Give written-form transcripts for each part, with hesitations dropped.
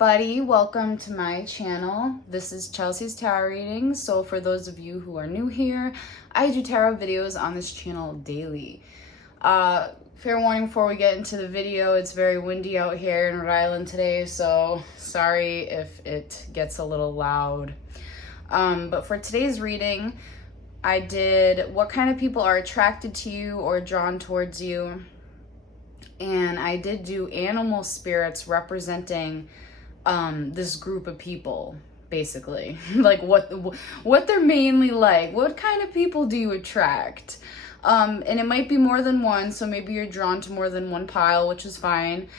everybody, welcome to my channel. This is Chelsea's Tarot Readings. So for those of you who are new here, I do tarot videos on this channel daily. Fair warning before we get into the video, it's very windy out here in Rhode Island today, so sorry if it gets a little loud. But for today's reading, I did what kind of people are attracted to you or drawn towards you. And I did do animal spirits representing this group of people, basically. Like what they're mainly like. What kind of people do you attract? And it might be more than one, so maybe you're drawn to more than one pile, which is fine.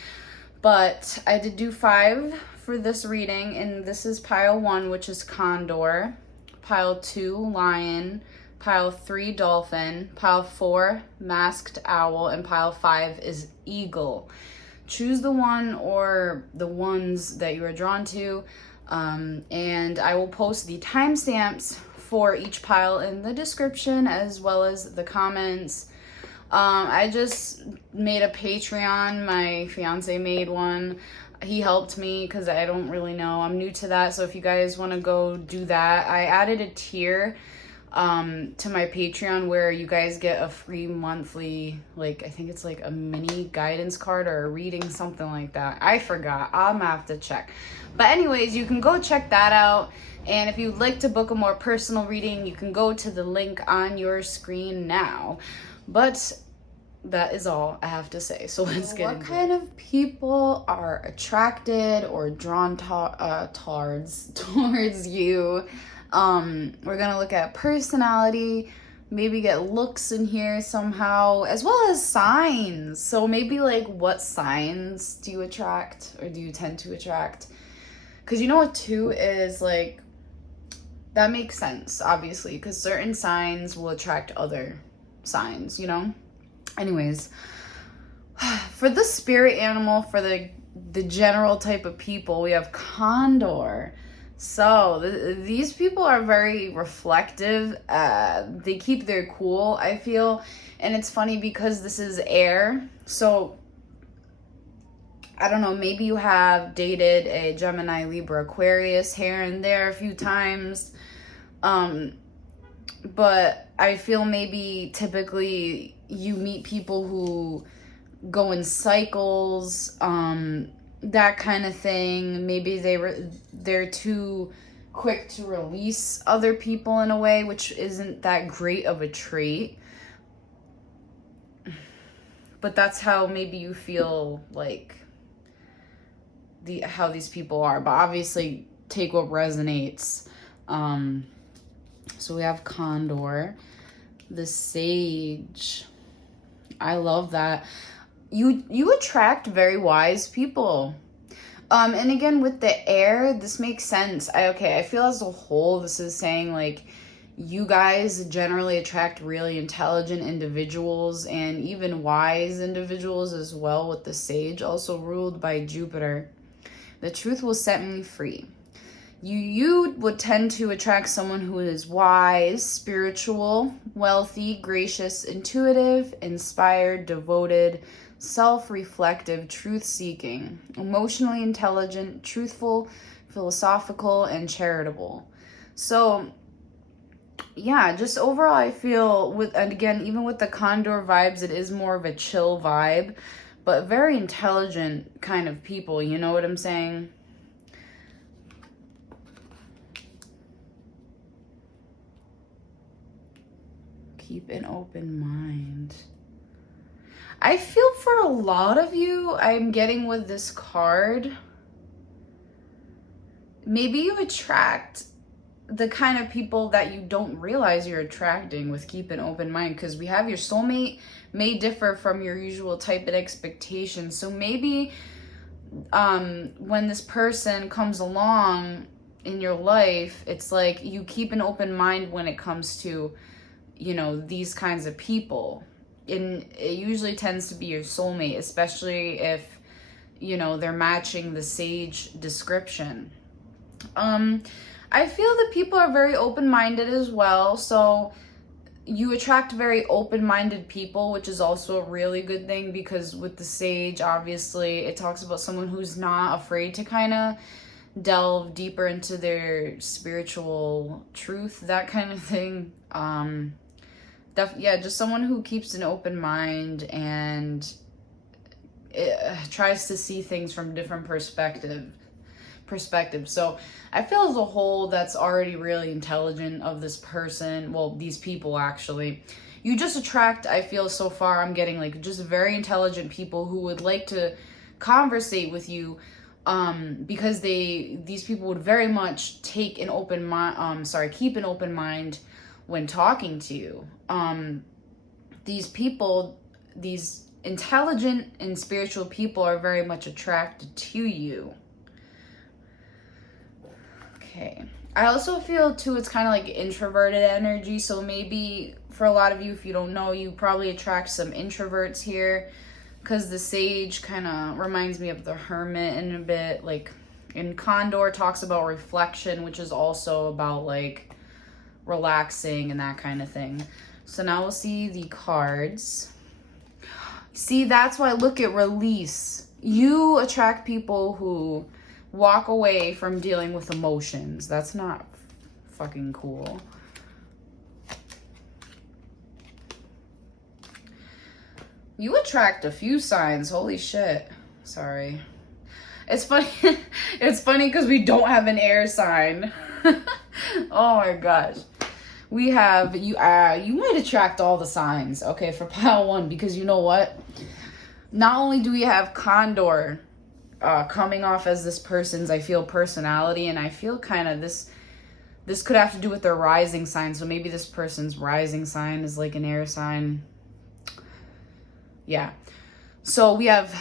But I did do 5 for this reading, and this is pile 1, which is condor, pile 2, lion, pile 3, dolphin, pile 4, masked owl, and pile 5 is eagle. Choose the one or the ones that you are drawn to, and I will post the timestamps for each pile in the description as well as the comments. I just made a Patreon. My fiance made one. He helped me because I don't really know. I'm new to that, so if you guys want to go do that, I added a tier to my Patreon where you guys get a free monthly, like, I think it's like a mini guidance card or a reading, something like that. I forgot. I'm gonna have to check. But anyways, you can go check that out. And if you'd like to book a more personal reading, you can go to the link on your screen now. But that is all I have to say. So let's get into it. What kind of people are attracted or drawn towards you? We're gonna look at personality, maybe get looks in here somehow, as well as signs. So maybe like what signs do you attract or do you tend to attract? Because you know what 2 is, like, that makes sense, obviously, because certain signs will attract other signs, you know? Anyways, for the spirit animal, for the general type of people, we have condor. So these people are very reflective. They keep their cool, I feel. And it's funny because this is air. So I don't know, maybe you have dated a Gemini, Libra, Aquarius here and there a few times. But I feel maybe typically you meet people who go in cycles, that kind of thing. Maybe they're too quick to release other people in a way, which isn't that great of a trait. But that's how maybe you feel like how these people are. But obviously take what resonates. So we have condor, the sage. I love that. You attract very wise people. And again, with the air, this makes sense. I feel as a whole, this is saying, like, you guys generally attract really intelligent individuals and even wise individuals as well, with the sage also ruled by Jupiter. The truth will set me free. You would tend to attract someone who is wise, spiritual, wealthy, gracious, intuitive, inspired, devoted, self-reflective, truth-seeking, emotionally intelligent, truthful, philosophical, and charitable. So yeah, just overall I feel and again, even with the condor vibes, it is more of a chill vibe, but very intelligent kind of people, you know what I'm saying? Keep an open mind. I feel for a lot of you, I'm getting with this card, maybe you attract the kind of people that you don't realize you're attracting with keep an open mind, because we have your soulmate may differ from your usual type and expectations. So maybe when this person comes along in your life, it's like you keep an open mind when it comes to, you know, these kinds of people. And it usually tends to be your soulmate, especially if, you know, they're matching the sage description. I feel that people are very open-minded as well. So you attract very open-minded people, which is also a really good thing, because with the Sage, obviously, it talks about someone who's not afraid to kind of delve deeper into their spiritual truth, that kind of thing. Yeah, just someone who keeps an open mind and tries to see things from different perspectives. So I feel as a whole that's already really intelligent of this person. Well, these people actually. You just attract, I feel so far, I'm getting like just very intelligent people who would like to conversate with you, because these people would very much take an open mind, keep an open mind when talking to you. These people, these intelligent and spiritual people are very much attracted to you. Okay. I also feel too it's kind of like introverted energy, so maybe for a lot of you, if you don't know, you probably attract some introverts here, because the Sage kind of reminds me of the Hermit in a bit. Like, in Condor talks about reflection, which is also about like relaxing and that kind of thing. So now we'll see the cards. See, that's why, look at release. You attract people who walk away from dealing with emotions. That's not fucking cool. You attract a few signs. Holy shit. Sorry. It's funny. It's funny because we don't have an air sign. Oh my gosh. We have, you might attract all the signs, okay, for pile 1, because you know what? Not only do we have Condor coming off as this person's, I feel, personality, and I feel kind of this could have to do with their rising sign, so maybe this person's rising sign is like an air sign. Yeah. So we have,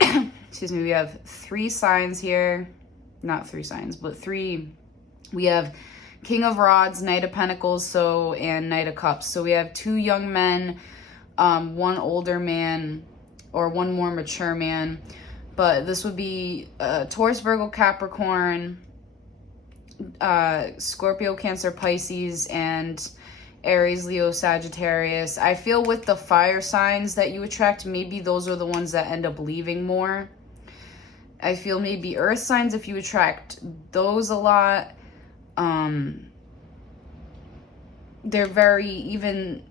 excuse me, we have 3 signs here. Not 3 signs, but 3. We have King of Rods, Knight of Pentacles, and Knight of Cups. So we have 2 young men, 1 older man, or 1 more mature man. But this would be Taurus, Virgo, Capricorn, Scorpio, Cancer, Pisces, and Aries, Leo, Sagittarius. I feel with the fire signs that you attract, maybe those are the ones that end up leaving more. I feel maybe earth signs, if you attract those a lot, they're very, even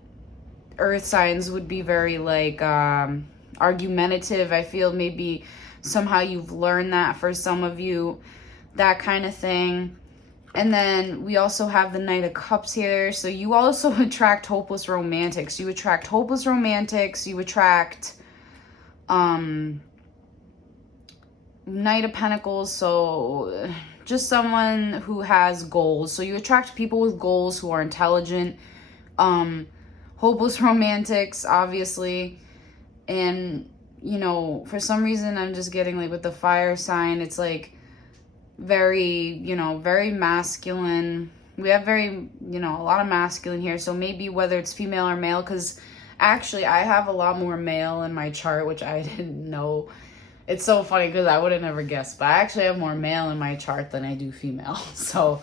earth signs would be very like argumentative. I feel maybe somehow you've learned that for some of you, that kind of thing. And then we also have the Knight of Cups here. So you also attract hopeless romantics. You attract hopeless romantics. You attract Knight of Pentacles. So just someone who has goals. So you attract people with goals who are intelligent. Hopeless romantics, obviously. And, you know, for some reason I'm just getting like with the fire sign, it's like very, you know, very masculine. We have very, you know, a lot of masculine here. So maybe whether it's female or male, because actually I have a lot more male in my chart, which I didn't know. It's so funny because I would have never guessed, but I actually have more male in my chart than I do female. So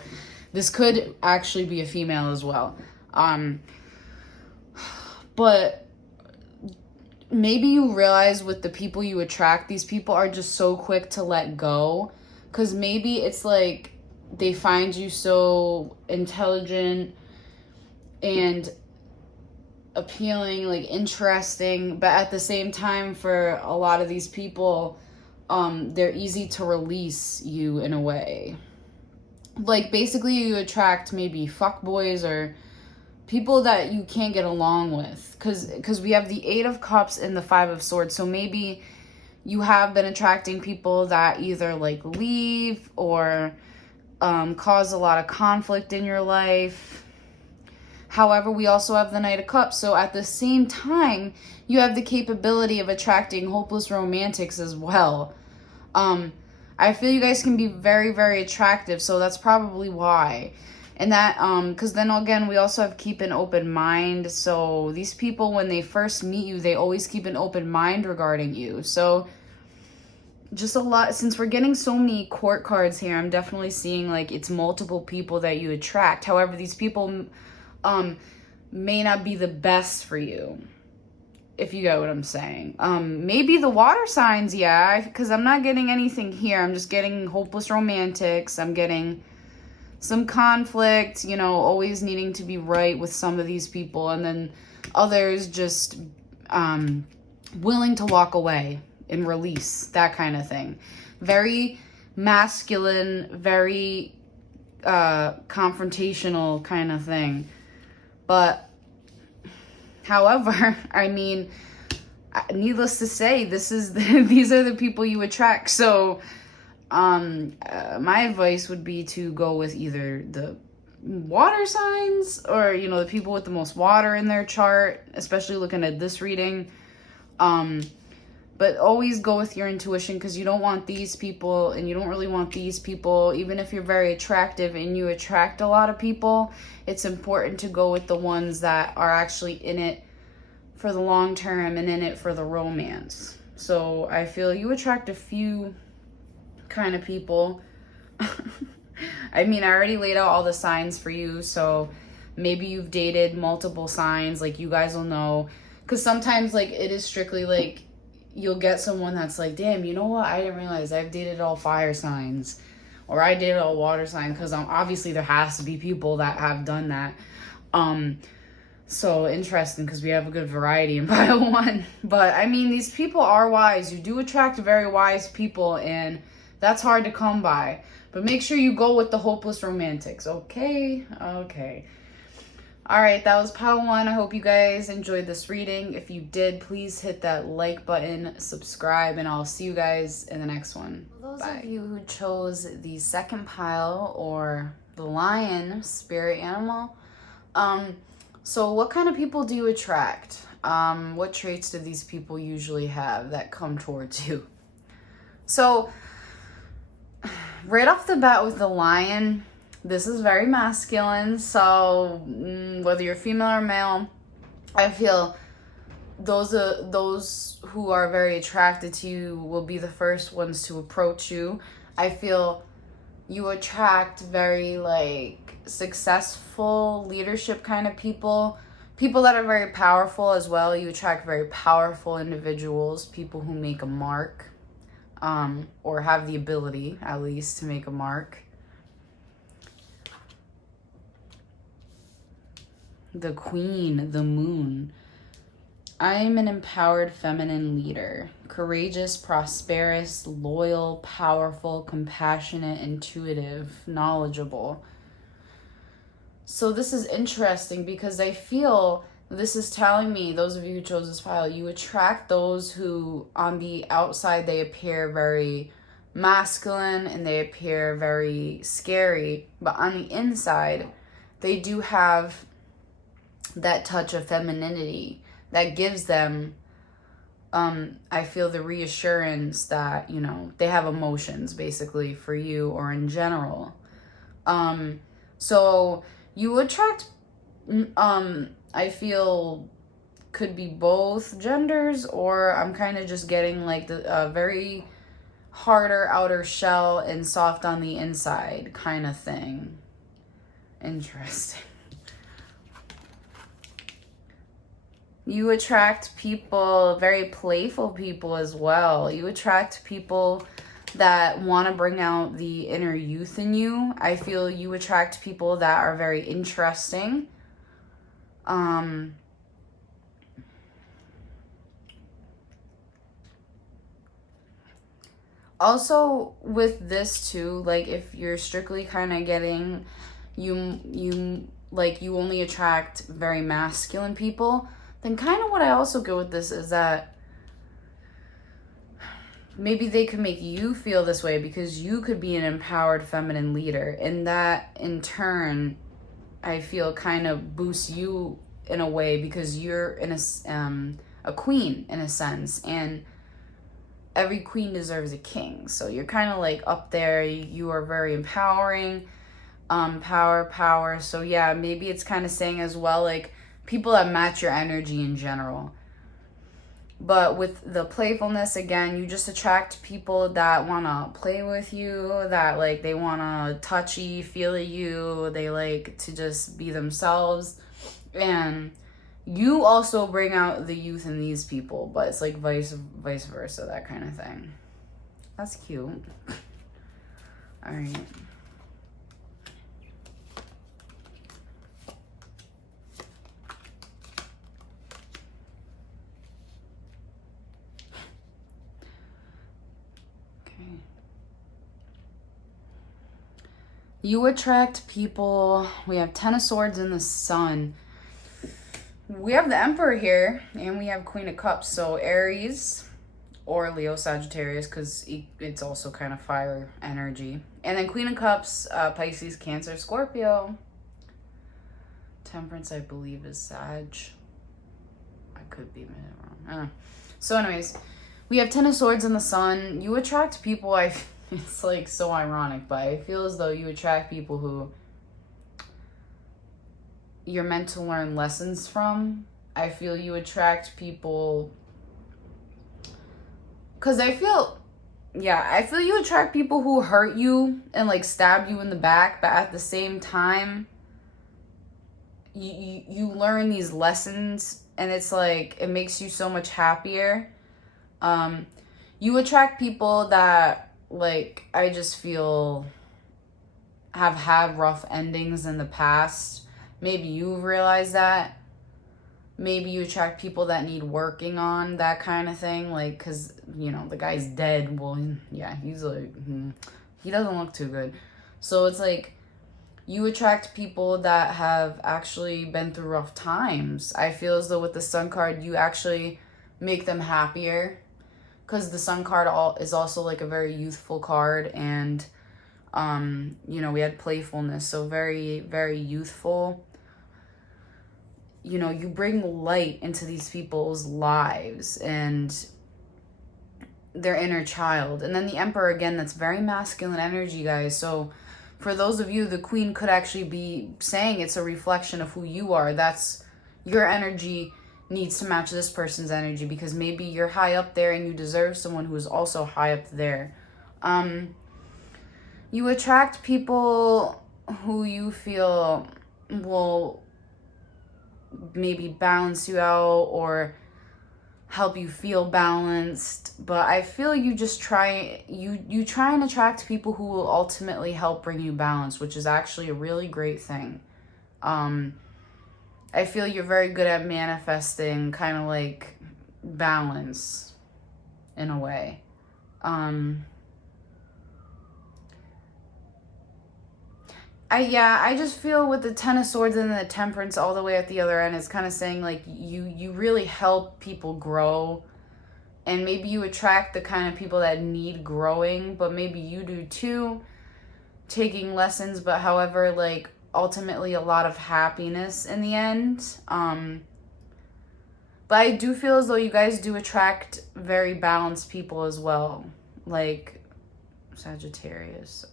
this could actually be a female as well. But maybe you realize with the people you attract, these people are just so quick to let go. Because maybe it's like they find you so intelligent and appealing, like interesting, but at the same time, for a lot of these people, they're easy to release you in a way. Like basically you attract maybe fuckboys or people that you can't get along with, because we have the 8 of Cups and the 5 of Swords. So maybe you have been attracting people that either like leave or cause a lot of conflict in your life. However, we also have the Knight of Cups. So at the same time, you have the capability of attracting hopeless romantics as well. I feel you guys can be very, very attractive. So that's probably why. And that, because then again, we also have keep an open mind. So these people, when they first meet you, they always keep an open mind regarding you. So just a lot, since we're getting so many court cards here, I'm definitely seeing like it's multiple people that you attract. However, these people, may not be the best for you, if you get what I'm saying. Maybe the water signs, yeah, because I'm not getting anything here. I'm just getting hopeless romantics. I'm getting some conflict, you know, always needing to be right with some of these people, and then others just willing to walk away and release, that kind of thing. Very masculine, very confrontational kind of thing. But however, I mean, needless to say, these are the people you attract. So my advice would be to go with either the water signs, or, you know, the people with the most water in their chart, especially looking at this reading. But always go with your intuition, because you don't want these people and you don't really want these people. Even if you're very attractive and you attract a lot of people, it's important to go with the ones that are actually in it for the long term and in it for the romance. So I feel you attract a few kind of people. I mean, I already laid out all the signs for you, so maybe you've dated multiple signs, like you guys will know. Because sometimes, like, it is strictly like you'll get someone that's like, damn, you know what, I didn't realize I've dated all fire signs, or I dated all water signs, because obviously there has to be people that have done that. So interesting, because we have a good variety in pile one. But I mean, these people are wise. You do attract very wise people, and that's hard to come by. But make sure you go with the hopeless romantics, okay? Okay. All right, that was pile one. I hope you guys enjoyed this reading. If you did, please hit that like button, subscribe, and I'll see you guys in the next one. Those of you who chose the second pile, or the lion spirit animal, so what kind of people do you attract? What traits do these people usually have that come towards you? So right off the bat with the lion, this is very masculine. So whether you're female or male, I feel those who are very attracted to you will be the first ones to approach you. I feel you attract very, like, successful leadership kind of people that are very powerful as well. You attract very powerful individuals, people who make a mark, or have the ability, at least, to make a mark. The Queen, the Moon. I am an empowered feminine leader, courageous, prosperous, loyal, powerful, compassionate, intuitive, knowledgeable. So this is interesting, because I feel this is telling me, those of you who chose this pile, you attract those who on the outside they appear very masculine and they appear very scary, but on the inside they do have that touch of femininity that gives them, I feel, the reassurance that, you know, they have emotions basically for you, or in general. So you attract, I feel, could be both genders, or I'm kind of just getting like the very harder outer shell and soft on the inside kind of thing. Interesting. You attract people, very playful people as well. You attract people that want to bring out the inner youth in you. I feel you attract people that are very interesting. Also with this too, like, if you're strictly kind of getting, you only attract very masculine people, then kind of what I also go with this is that maybe they could make you feel this way because you could be an empowered feminine leader, and that in turn I feel kind of boosts you in a way, because you're in a queen in a sense, and every queen deserves a king. So you're kind of like up there. You are very empowering, power. So yeah, maybe it's kind of saying as well, like, people that match your energy in general. But with the playfulness, again, you just attract people that want to play with you, that, like, they want to touchy, feel you, they like to just be themselves. And you also bring out the youth in these people, but it's like vice versa, that kind of thing. That's cute. All right. Okay. You attract people. We have Ten of Swords in the Sun. We have the Emperor here, and we have Queen of Cups. So Aries or Leo, Sagittarius, because it's also kind of fire energy. And then Queen of Cups, Pisces, Cancer, Scorpio. Temperance, I believe, is Sag. I could be wrong. So anyways, we have Ten of Swords in the Sun. You attract people, it's like so ironic, but I feel as though you attract people who you're meant to learn lessons from. I feel you attract people, because I feel you attract people who hurt you and like stab you in the back, but at the same time, you learn these lessons, and it's like, it makes you so much happier. You attract people that, like, I just feel have had rough endings in the past. Maybe you've realized that. Maybe you attract people that need working on, that kind of thing. Like, because, you know, the guy's dead. Well, yeah, he's like, he doesn't look too good. So it's like, you attract people that have actually been through rough times. I feel as though with the Sun card, you actually make them happier. Because the Sun card is also like a very youthful card. And, you know, we had playfulness. So very, very youthful. You know, you bring light into these people's lives and their inner child. And then the Emperor, again, that's very masculine energy, guys. So for those of you, the Queen could actually be saying it's a reflection of who you are. That's your energy needs to match this person's energy, because maybe you're high up there and you deserve someone who is also high up there. You attract people who you feel will maybe balance you out or help you feel balanced, but I feel you just try and attract people who will ultimately help bring you balance, which is actually a really great thing. I feel you're very good at manifesting kind of like balance in a way. I just feel with the Ten of Swords and the Temperance all the way at the other end, it's kind of saying like you really help people grow, and maybe you attract the kind of people that need growing, but maybe you do too, taking lessons, but however, like ultimately a lot of happiness in the end. But I do feel as though you guys do attract very balanced people as well, like Sagittarius.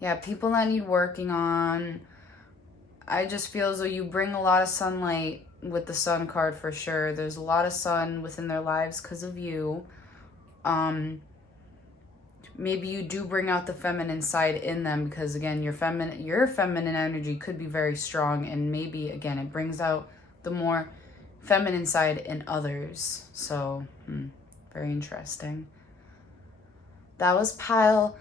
Yeah, people that need working on. I just feel as though you bring a lot of sunlight with the Sun card for sure. There's a lot of sun within their lives because of you. Maybe you do bring out the feminine side in them, because again, your feminine energy could be very strong, and maybe again it brings out the more feminine side in others. So, very interesting. That was pile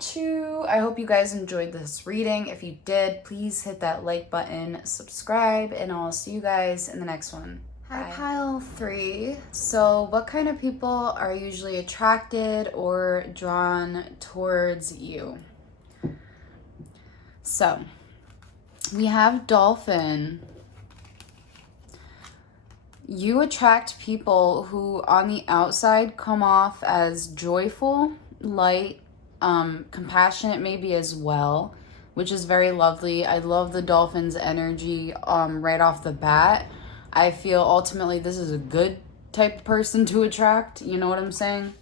2. I hope you guys enjoyed this reading. If you did, please hit that like button, subscribe, and I'll see you guys in the next one. Hi, pile 3. So what kind of people are usually attracted or drawn towards you? So we have Dolphin. You attract people who on the outside come off as joyful, light, compassionate maybe as well, which is very lovely. I love the Dolphin's energy right off the bat. I feel ultimately this is a good type of person to attract, you know what I'm saying?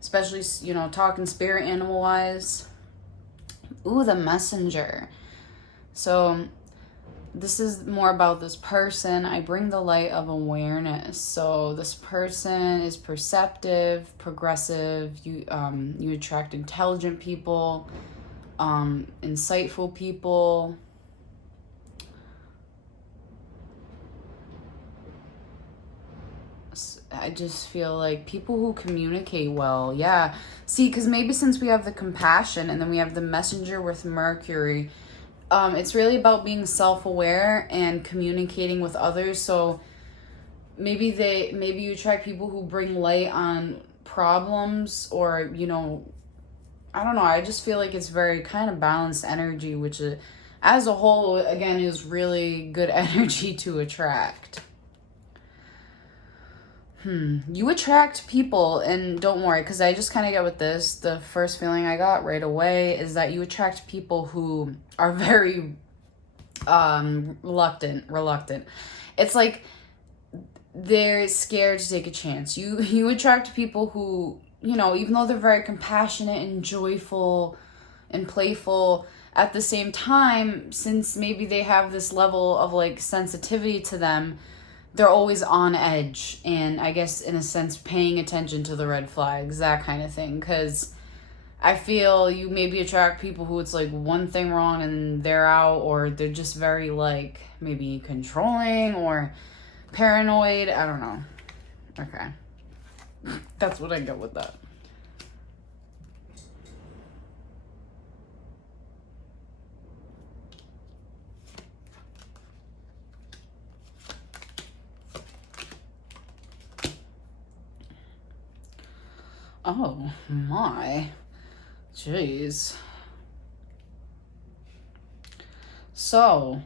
Especially, you know, talking spirit animal wise. Ooh, the Messenger. So this is more about this person. I bring the light of awareness. So this person is perceptive, progressive. You attract intelligent people. insightful people. I just feel like people who communicate well. Yeah. See, because maybe since we have the compassion and then we have the messenger with Mercury, it's really about being self-aware and communicating with others. So maybe you attract people who bring light on problems, or, you know, I don't know. I just feel like it's very kind of balanced energy, which as a whole, again, is really good energy to attract. You attract people, and don't worry, because I just kind of get with this, the first feeling I got right away is that you attract people who are very reluctant. It's like they're scared to take a chance. You attract people who, you know, even though they're very compassionate and joyful and playful, at the same time, since maybe they have this level of like sensitivity to them, they're always on edge, and I guess in a sense paying attention to the red flags, that kind of thing. Because I feel you maybe attract people who it's like one thing wrong and they're out, or they're just very like maybe controlling or paranoid. I don't know. Okay. That's what I get with that. Oh my. Jeez. So,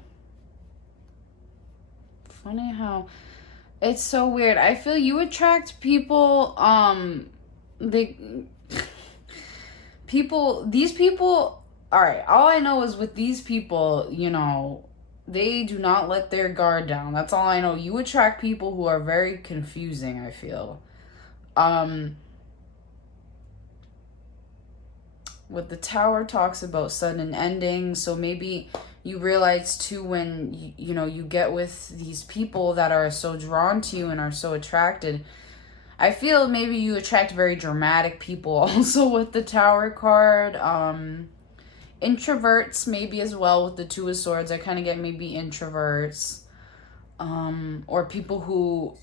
funny how it's so weird. I feel you attract people, these people, all right, all I know is with these people, you know, they do not let their guard down. That's all I know. You attract people who are very confusing, I feel. With the Tower talks about sudden endings, so maybe you realize too when you know you get with these people that are so drawn to you and are so attracted. I feel maybe you attract very dramatic people also with the Tower card. Introverts maybe as well with the Two of Swords. I kind of get maybe introverts, or people who,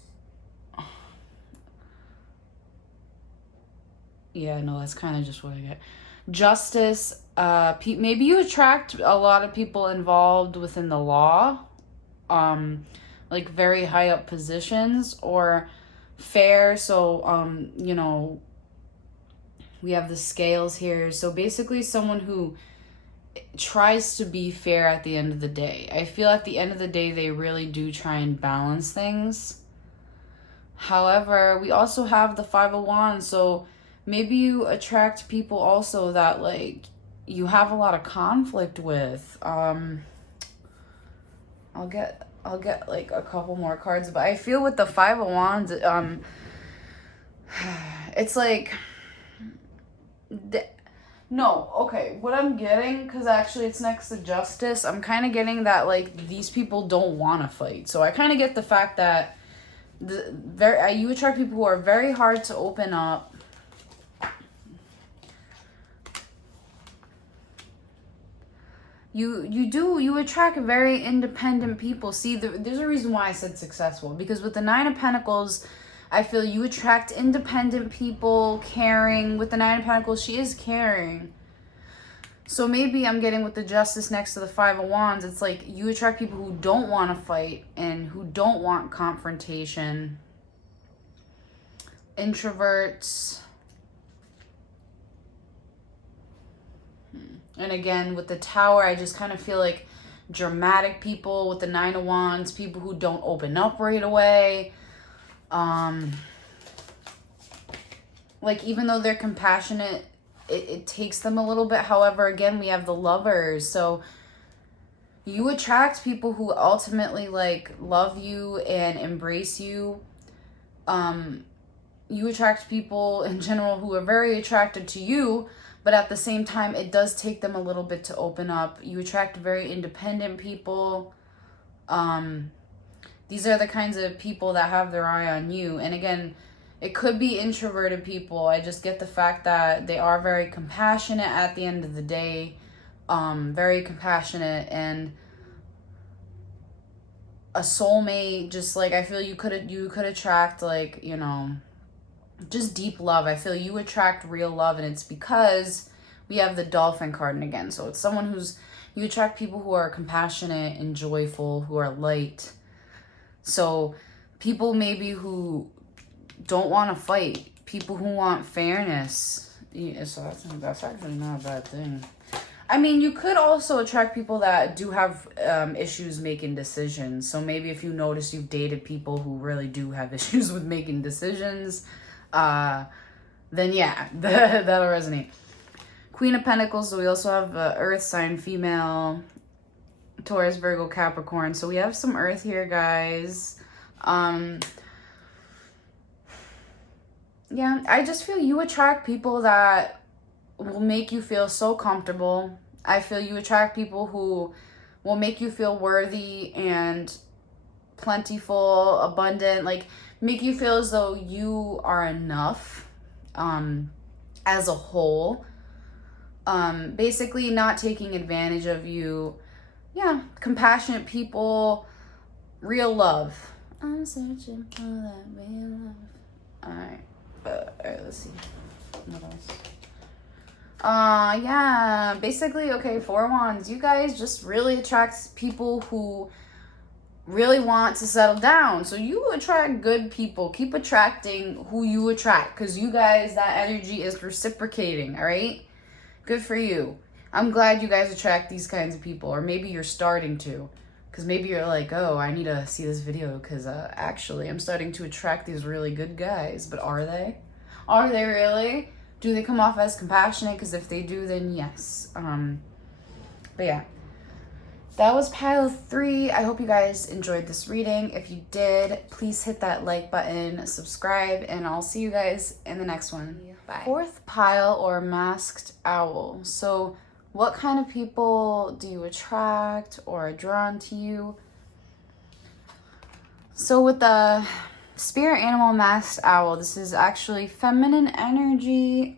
yeah, no, that's kind of just what I get. Justice, maybe you attract a lot of people involved within the law, like very high up positions, or fair. So, you know, we have the scales here. So basically someone who tries to be fair at the end of the day. I feel at the end of the day, they really do try and balance things. However, we also have the Five of Wands. So maybe you attract people also that like you have a lot of conflict with. I'll get like a couple more cards, but I feel with the Five of Wands, it's like no, okay, what I'm getting, because actually it's next to Justice, I'm kind of getting that like these people don't want to fight. So I kind of get the fact that you attract people who are very hard to open up. You attract very independent people. See, there's a reason why I said successful, because with the Nine of Pentacles, I feel you attract independent people, caring. With the Nine of Pentacles, she is caring. So maybe I'm getting with the Justice next to the Five of Wands, it's like you attract people who don't want to fight and who don't want confrontation. Introverts. And again, with the Tower, I just kind of feel like dramatic people. With the Nine of Wands, people who don't open up right away. Like, even though they're compassionate, it takes them a little bit. However, again, we have the Lovers. So you attract people who ultimately, like, love you and embrace you. You attract people in general who are very attracted to you, but at the same time, it does take them a little bit to open up. You attract very independent people. These are the kinds of people that have their eye on you. And again, it could be introverted people. I just get the fact that they are very compassionate at the end of the day. very compassionate, and a soulmate. Just like, I feel you could attract, like, you know, just deep love. I feel you attract real love, and it's because we have the dolphin card. And again, so it's someone who's, you attract people who are compassionate and joyful, who are light. So people maybe who don't want to fight, people who want fairness. Yeah, so that's actually not a bad thing. I mean, you could also attract people that do have issues making decisions. So maybe if you notice you've dated people who really do have issues with making decisions, then yeah, that'll resonate. Queen of Pentacles. So we also have Earth sign, female, Taurus, Virgo, Capricorn. So we have some Earth here, guys. Yeah, I just feel you attract people that will make you feel so comfortable. I feel you attract people who will make you feel worthy and plentiful, abundant, like make you feel as though you are enough as a whole. Basically not taking advantage of you. Yeah, compassionate people, real love. I'm searching for that real love. Alright, let's see. What else? Yeah, basically, okay, Four of Wands. You guys just really attract people who really want to settle down. So you attract good people. Keep attracting who you attract, because you guys, that energy is reciprocating, all right? Good for you. I'm glad you guys attract these kinds of people, or maybe you're starting to, because maybe you're like, oh, I need to see this video because actually I'm starting to attract these really good guys. But are they? Are they really? Do they come off as compassionate? Because if they do, then yes. But yeah, that was pile 3. I hope you guys enjoyed this reading. If you did, please hit that like button, subscribe, and I'll see you guys in the next one. Bye. 4th pile, or masked owl. So what kind of people do you attract or are drawn to you? So with the spirit animal masked owl, this is actually feminine energy,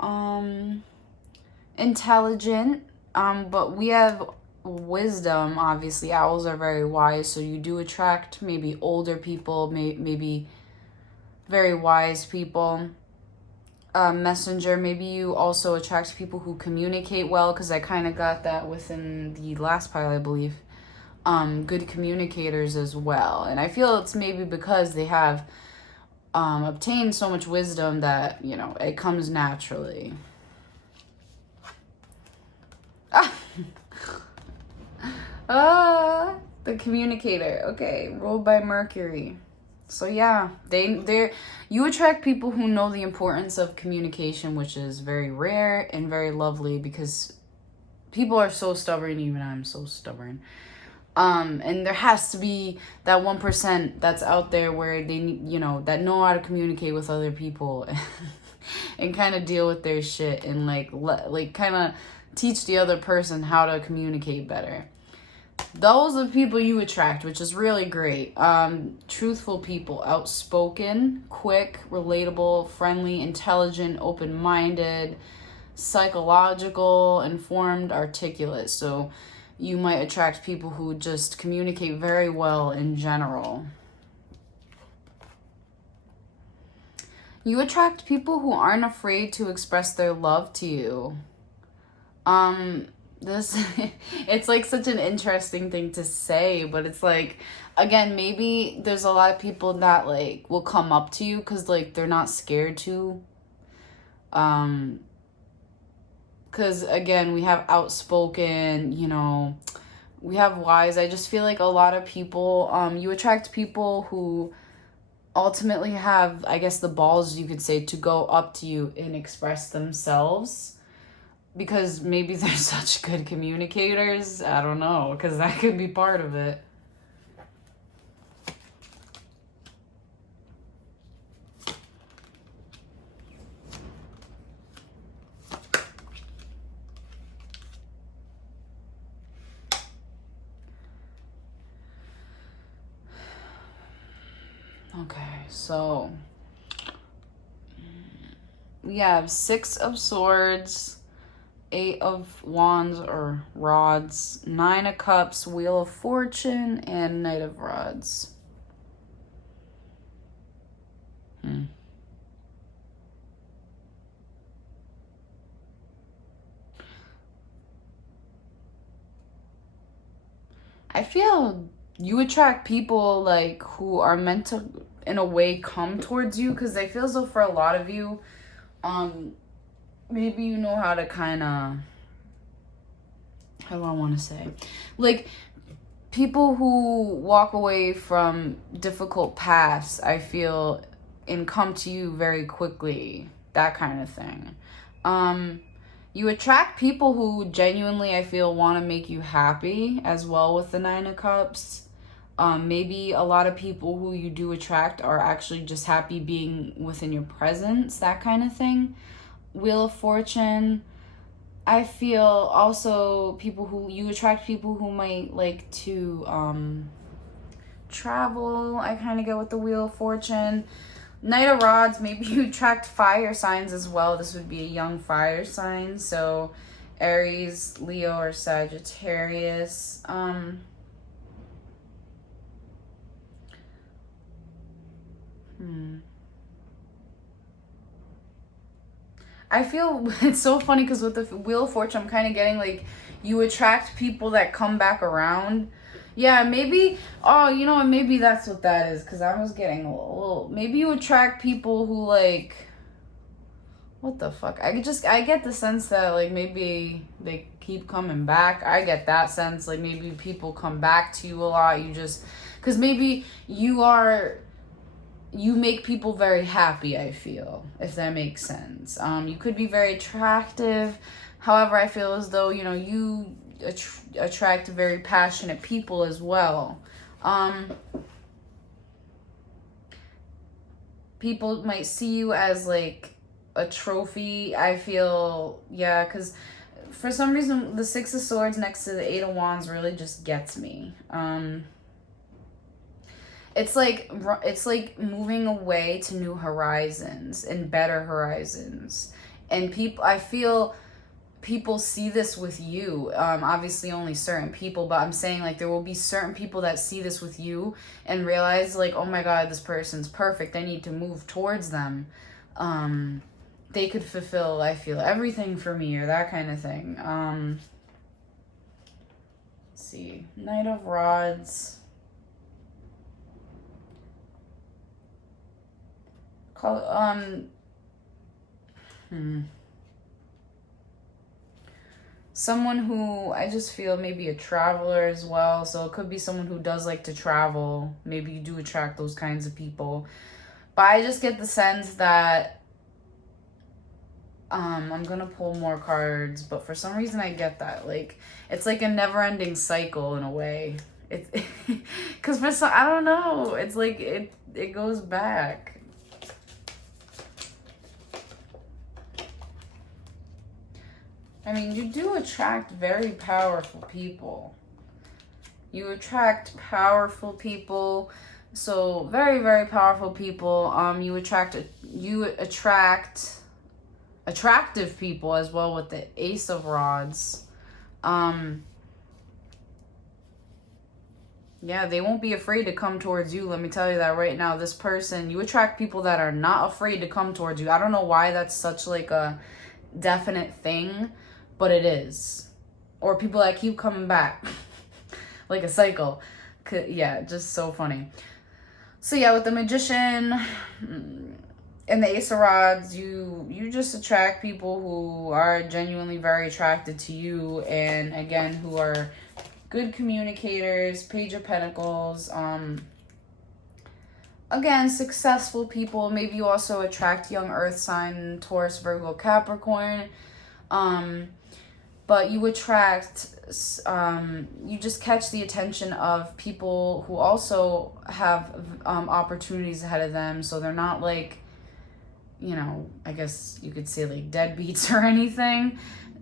intelligent, but we have wisdom. Obviously, owls are very wise, so you do attract maybe older people, maybe very wise people. Messenger, maybe you also attract people who communicate well, because I kind of got that within the last pile, I believe. Good communicators as well, and I feel it's maybe because they have obtained so much wisdom that, you know, it comes naturally. The communicator. Okay, ruled by Mercury. So yeah, you attract people who know the importance of communication, which is very rare and very lovely, because people are so stubborn. Even I'm so stubborn. And there has to be that 1% that's out there where they, you know, that know how to communicate with other people and kind of deal with their shit, and like kind of teach the other person how to communicate better. Those are the people you attract, which is really great. Truthful people, outspoken, quick, relatable, friendly, intelligent, open-minded, psychological, informed, articulate. So you might attract people who just communicate very well in general. You attract people who aren't afraid to express their love to you. It's like such an interesting thing to say, but it's like, again, maybe there's a lot of people that like will come up to you because like they're not scared to. Because again, we have outspoken, you know, we have wise. I just feel like a lot of people, you attract people who ultimately have, I guess, the balls, you could say, to go up to you and express themselves, because maybe they're such good communicators. I don't know, because that could be part of it. Okay, so we have 6 of Swords, Eight of Wands or Rods, Nine of Cups, Wheel of Fortune, and Knight of Rods. I feel you attract people like who are meant to, in a way, come towards you, because I feel as though for a lot of you, maybe you know how to kind of, how do I want to say, like, people who walk away from difficult paths, I feel, and come to you very quickly, that kind of thing. You attract people who genuinely, I feel, want to make you happy as well with the Nine of Cups. Maybe a lot of people who you do attract are actually just happy being within your presence, that kind of thing. Wheel of Fortune, I feel also people who, you attract people who might like to travel, I kind of get with the Wheel of Fortune. Knight of Rods, maybe you attract fire signs as well. This would be a young fire sign. So Aries, Leo, or Sagittarius. I feel it's so funny because with the Wheel of Fortune, I'm kind of getting like you attract people that come back around. Yeah, maybe, oh, you know what, maybe that's what that is, because I was getting a little, maybe you attract people who, like, what the fuck? I get the sense that, like, maybe they keep coming back. I get that sense, like, maybe people come back to you a lot. You just, because maybe you make people very happy, I feel, if that makes sense. You could be very attractive. However, I feel as though, you know, you attract very passionate people as well. People might see you as like a trophy, I feel. Yeah, because for some reason the Six of Swords next to the Eight of Wands really just gets me. It's like moving away to new horizons and better horizons. And people, I feel people see this with you. Obviously only certain people, but I'm saying like there will be certain people that see this with you and realize like, oh my God, this person's perfect. I need to move towards them. They could fulfill, I feel, everything for me, or that kind of thing. Let's see. Knight of Rods. Someone who I just feel maybe a traveler as well. So it could be someone who does like to travel. Maybe you do attract those kinds of people. But I just get the sense that I'm gonna pull more cards, but for some reason I get that. Like, it's like a never-ending cycle in a way. It's because for some, I don't know. It's like it goes back. I mean, you do attract very powerful people. You attract powerful people. So very, very powerful people. You attract attractive people as well with the Ace of Rods. Yeah, they won't be afraid to come towards you. Let me tell you that right now. This person, you attract people that are not afraid to come towards you. I don't know why that's such like a definite thing, but it is. Or people that keep coming back. Like a cycle. Yeah, just so funny. So yeah, with the Magician and the Ace of Rods, you just attract people who are genuinely very attracted to you, and again, who are good communicators. Page of Pentacles. Again, successful people. Maybe you also attract young earth sign, Taurus, Virgo, Capricorn. But you attract, you just catch the attention of people who also have opportunities ahead of them. So they're not like, you know, I guess you could say like deadbeats or anything.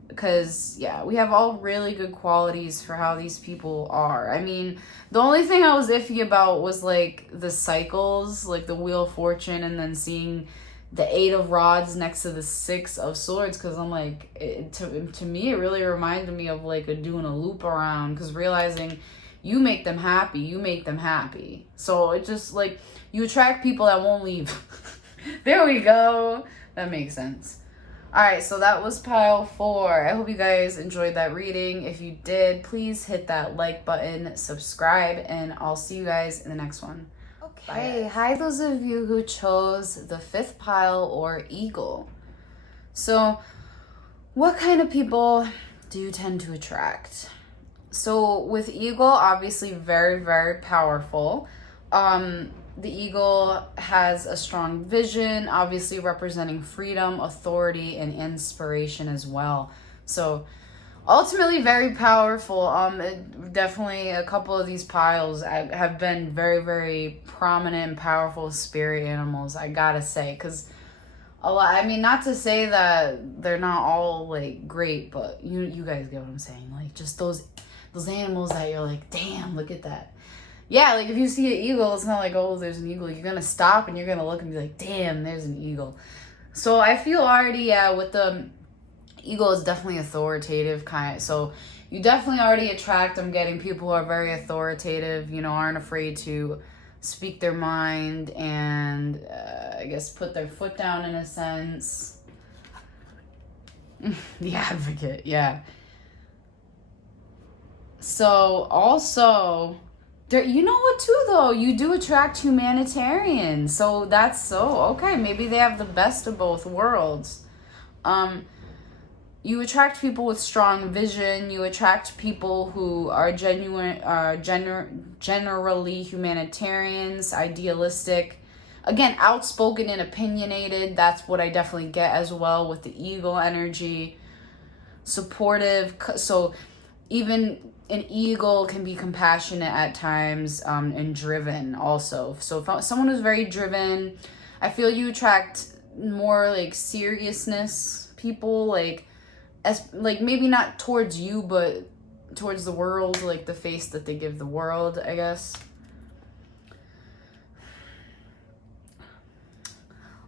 Because, yeah, we have all really good qualities for how these people are. I mean, the only thing I was iffy about was like the cycles, like the Wheel of Fortune, and then seeing the 8 of Rods next to the 6 of Swords, because I'm like, to me, it really reminded me of like doing a loop around, because realizing you make them happy, you make them happy. So it just like, you attract people that won't leave. There we go. That makes sense. All right, so that was pile 4. I hope you guys enjoyed that reading. If you did, please hit that like button, subscribe, and I'll see you guys in the next one. Okay, hi those of you who chose the 5th pile or Eagle. So what kind of people do you tend to attract? So with Eagle, obviously very, very powerful. The Eagle has a strong vision, obviously representing freedom, authority, and inspiration as well. So ultimately very powerful. Definitely a couple of these piles have been very, very prominent and powerful spirit animals, I gotta say. Because a lot, I mean, not to say that they're not all like great, but you guys get what I'm saying. Like just those animals that you're like, damn, look at that. Yeah, like if you see an eagle, it's not like, oh, there's an eagle. You're gonna stop and you're gonna look and be like, damn, there's an eagle. So I feel already, yeah, with the eagle is definitely authoritative kind. So you definitely already attract, I'm getting people who are very authoritative, you know, aren't afraid to speak their mind and I guess put their foot down in a sense. The advocate, yeah. So also, you know what too though, you do attract humanitarians. So that's so okay, maybe they have the best of both worlds. You attract people with strong vision. You attract people who are generally humanitarians, idealistic. Again, outspoken and opinionated. That's what I definitely get as well with the eagle energy. Supportive. So even an eagle can be compassionate at times and driven also. So if someone who's very driven, I feel you attract more like seriousness people, like maybe not towards you, but towards the world, like the face that they give the world, I guess.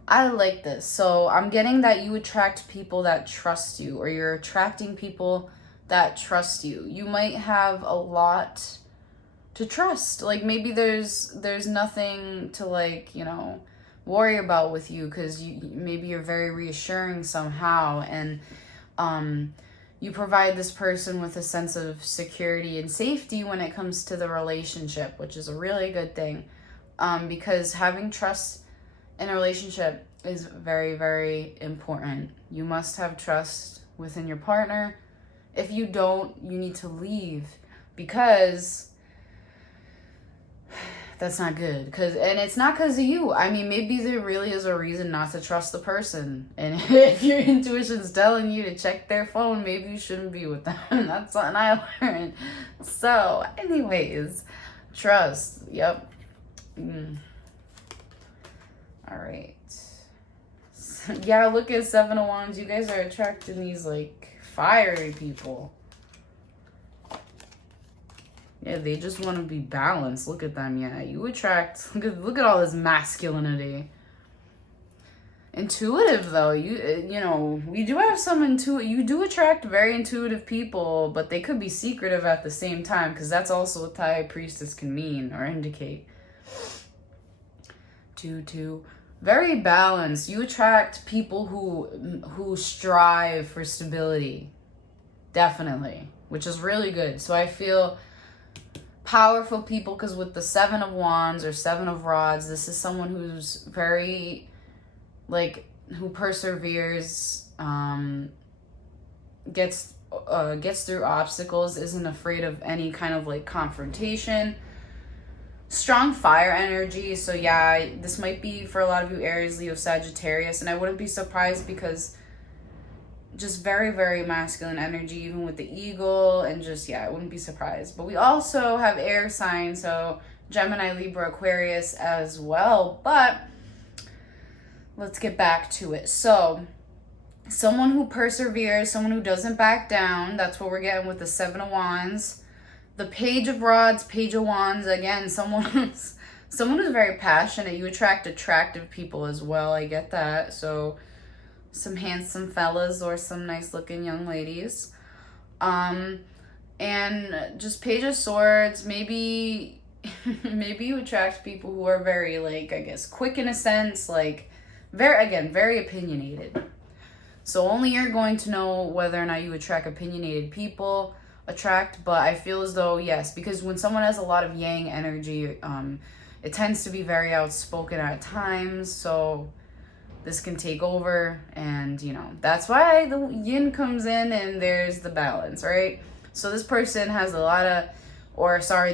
I like this. So I'm getting that you attract people that trust you, or you're attracting people that trust you. You might have a lot to trust. Like maybe there's nothing to like, you know, worry about with you, because maybe you're very reassuring somehow, and you provide this person with a sense of security and safety when it comes to the relationship, which is a really good thing, because having trust in a relationship is very, very important. You must have trust within your partner. If you don't, you need to leave, because that's not good. And it's not because of you. I mean, maybe there really is a reason not to trust the person. And if your intuition's telling you to check their phone, maybe you shouldn't be with them. That's something I learned. So, anyways, trust. Yep. All right. Yeah, look at 7 of Wands. You guys are attracting these, like, fiery people. Yeah, they just want to be balanced. Look at them. Yeah, you attract. Look at all this masculinity. Intuitive though. You know, we do have some you do attract very intuitive people, but they could be secretive at the same time, because that's also what the High Priestess can mean or indicate. 2 very balanced. You attract people who strive for stability. Definitely, which is really good. So I feel powerful people, because with the 7 of Wands or 7 of Rods, this is someone who's very, like, who perseveres, gets through obstacles, isn't afraid of any kind of like confrontation. Strong fire energy. So yeah, this might be for a lot of you Aries, Leo, Sagittarius, and I wouldn't be surprised, because just very, very masculine energy, even with the eagle, and just, yeah, I wouldn't be surprised. But we also have air signs, so Gemini, Libra, Aquarius as well. But let's get back to it. So someone who perseveres, someone who doesn't back down, that's what we're getting with the 7 of Wands. The Page of Rods, Page of Wands, again, someone someone who's very passionate. You attract attractive people as well. I get that. So some handsome fellas or some nice looking young ladies. And just Page of Swords, maybe maybe you attract people who are very, like, I guess, quick in a sense, like, very opinionated. So only you're going to know whether or not you attract opinionated people, but I feel as though, yes, because when someone has a lot of yang energy, it tends to be very outspoken at times, so this can take over, and, that's why the yin comes in and there's the balance, right? So this person has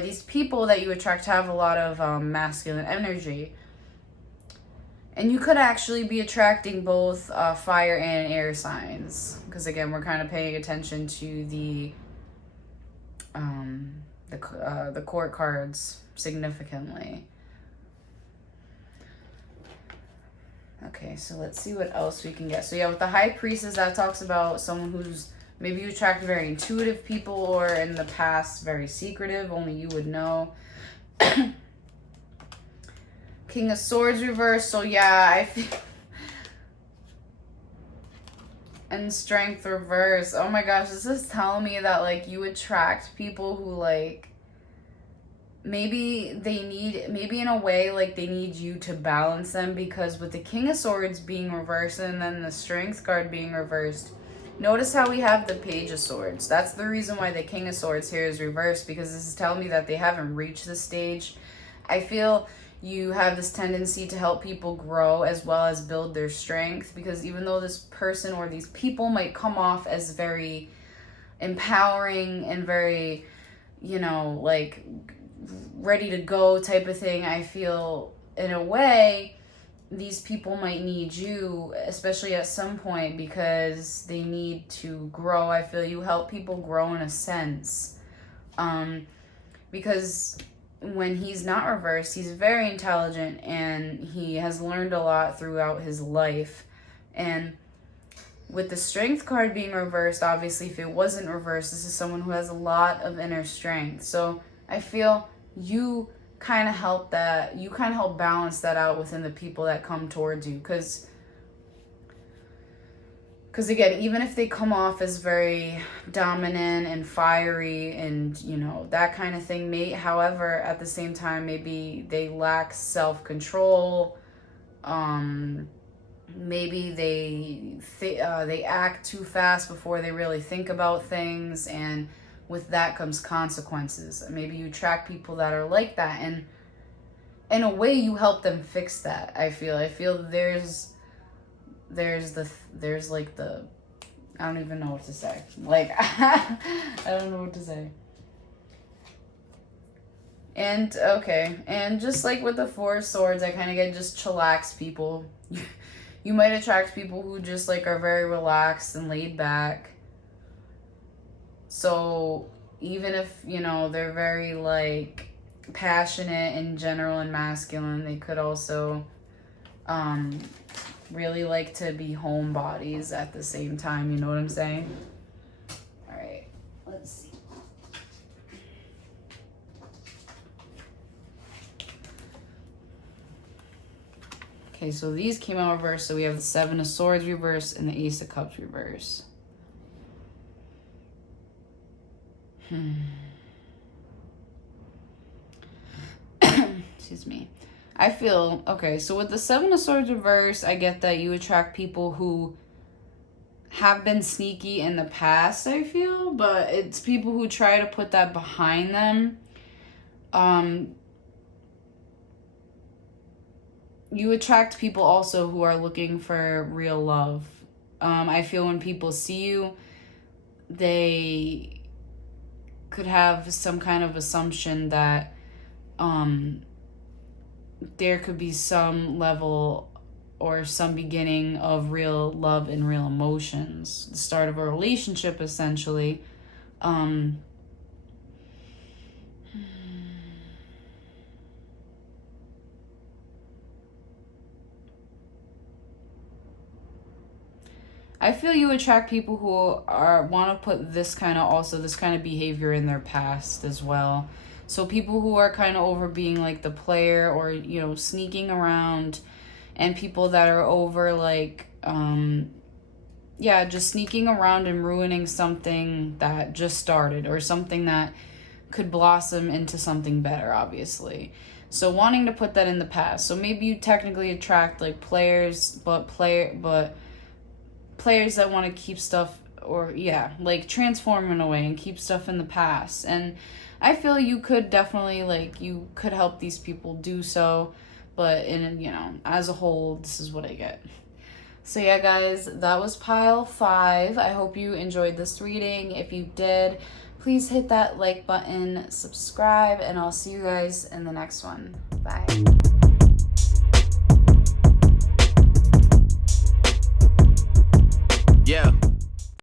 these people that you attract have a lot of masculine energy. And you could actually be attracting both fire and air signs. Because again, we're kind of paying attention to the court cards significantly. Okay, so let's see what else we can get. So yeah, with the High Priestess, that talks about someone who's, maybe you attract very intuitive people, or in the past very secretive, only you would know. King of Swords reversed, so yeah, I feel... And Strength reversed. Oh my gosh, this is telling me that, like, you attract people who, like, maybe in a way, like, they need you to balance them, because with the King of Swords being reversed and then the Strength card being reversed, notice how we have the Page of Swords. That's the reason why the King of Swords here is reversed, because this is telling me that they haven't reached this stage. I feel you have this tendency to help people grow as well as build their strength, because even though this person or these people might come off as very empowering and very, like, ready to go type of thing, I feel in a way these people might need you, especially at some point, because they need to grow. I feel you help people grow in a sense. Because when he's not reversed, he's very intelligent and he has learned a lot throughout his life. And with the Strength card being reversed, obviously, if it wasn't reversed, this is someone who has a lot of inner strength. So I feel you kind of help balance that out within the people that come towards you, because again, even if they come off as very dominant and fiery and that kind of thing, however, at the same time, maybe they lack self-control, maybe they act too fast before they really think about things, and with that comes consequences. Maybe you attract people that are like that, and in a way you help them fix that. I feel there's like the, I don't even know what to say. Like, I don't know what to say. And, okay. And just like with the Four of Swords, I kind of get just chillax people. You might attract people who just, like, are very relaxed and laid back. So even if, they're very, like, passionate in general and masculine, they could also really like to be homebodies at the same time. You know what I'm saying? All right, let's see. Okay, so these came out reversed. So we have the Seven of Swords reverse and the Ace of Cups reverse. Excuse me. I feel, okay, so with the Seven of Swords reverse, I get that you attract people who have been sneaky in the past, I feel, but it's people who try to put that behind them. You attract people also who are looking for real love. I feel when people see you, they could have some kind of assumption that there could be some level or some beginning of real love and real emotions, the start of a relationship, essentially. I feel you attract people who want to put this kind of behavior in their past as well. So people who are kind of over being like the player, or, you know, sneaking around, and people that are over like, yeah, just sneaking around and ruining something that just started, or something that could blossom into something better, obviously. So wanting to put that in the past. So maybe you technically attract like players, but players that want to keep stuff, or yeah, like transform in a way and keep stuff in the past. And I feel you could definitely, like, you could help these people do so, but in, you know, as a whole, this is what I get. So yeah, guys, that was pile 5. I hope you enjoyed this reading. If you did, please hit that like button, subscribe, and I'll see you guys in the next one. Bye.